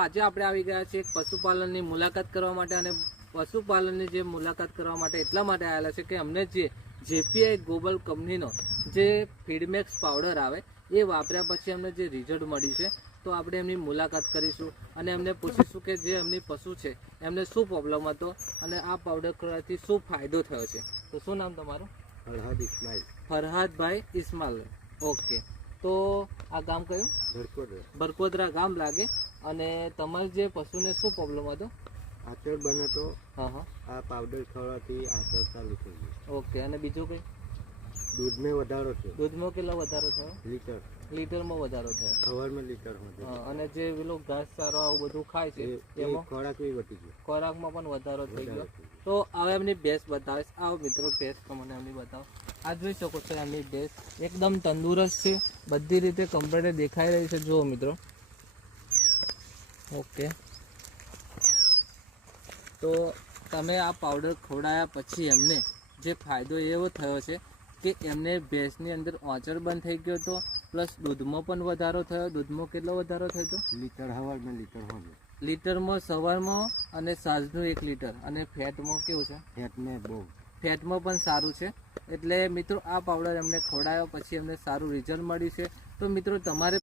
આજે આપણે આવી ગયા છે એક પશુપાલનની મુલાકાત કરવા માટે, અને પશુપાલનની જે મુલાકાત કરવા માટે એટલા માટે આવેલા છે કે અમને જે જેપીઆઈ ગ્લોબલ કંપનીનો જે ફીડમેક્સ પાવડર આવે એ વાપર્યા પછી અમને જે રિઝલ્ટ મળ્યું છે, તો આપણે એમની મુલાકાત કરીશું અને એમને પૂછીશું કે જે એમની પશુ છે એમને શું પ્રોબ્લેમ હતો અને આ પાવડર કરવાથી શું ફાયદો થયો છે. તો શું નામ તમારું? ફરહાદ ઇસ્માઇલ. ફરહાદભાઈ ઇસ્માઇલ. ઓકે, તો આ ગામ કયું? ભરકોદરા. ભરકોદરા ગામ લાગે. અને તમારી જે પશુને શું પ્રોબ્લેમ હતો? આંચળ બને તો હા. આ પાવડર ખાવાથી આંચળ ચાલુ થઈ ગયું. ઓકે, અને બીજું કંઈ? દૂધમાં વધારો છે. દૂધમાં કેટલો વધારો થયો? લીટરમાં વધારો થયો. સવારમાં લીટરમાં. અને જે પેલો ઘાસ ચારો આવું બધું ખાય છે એમાં ખોરાક વધી ગયો. ખોરાકમાં પણ વધારો થઈ ગયો. તો હવે એમની ભેંસ બતાવીશ. આવો મિત્રો, ભેંસ તમને એમની બતાવો. આ જોઈ શકો છો એમની ભેંસ એકદમ તંદુરસ્ત છે, બધી રીતે કમ્પ્લીટ દેખાઈ રહી છે. જુઓ મિત્રો. ઓકે, તો તમે આ પાવડર ખવડાવ્યા પછી એમને જે ફાયદો એવો થયો છે કે એમને ભેંસની અંદર ઓચર બંધ થઈ ગયો હતો, પ્લસ દૂધમાં પણ વધારો થયો. દૂધમાં કેટલો વધારો થયો હતો? લીટર સવારમાં લીટર હોય. લીટરમાં સવારમાં અને સાંજનું 1 લીટર. અને ફેટમાં કેવું છે? ફેટમાં બહુ. ફેટમાં પણ સારું છે. એટલે મિત્રો આ પાવડર એમને ખવડાવ્યા પછી એમને સારું રિઝલ્ટ મળ્યું છે. તો મિત્રો તમારે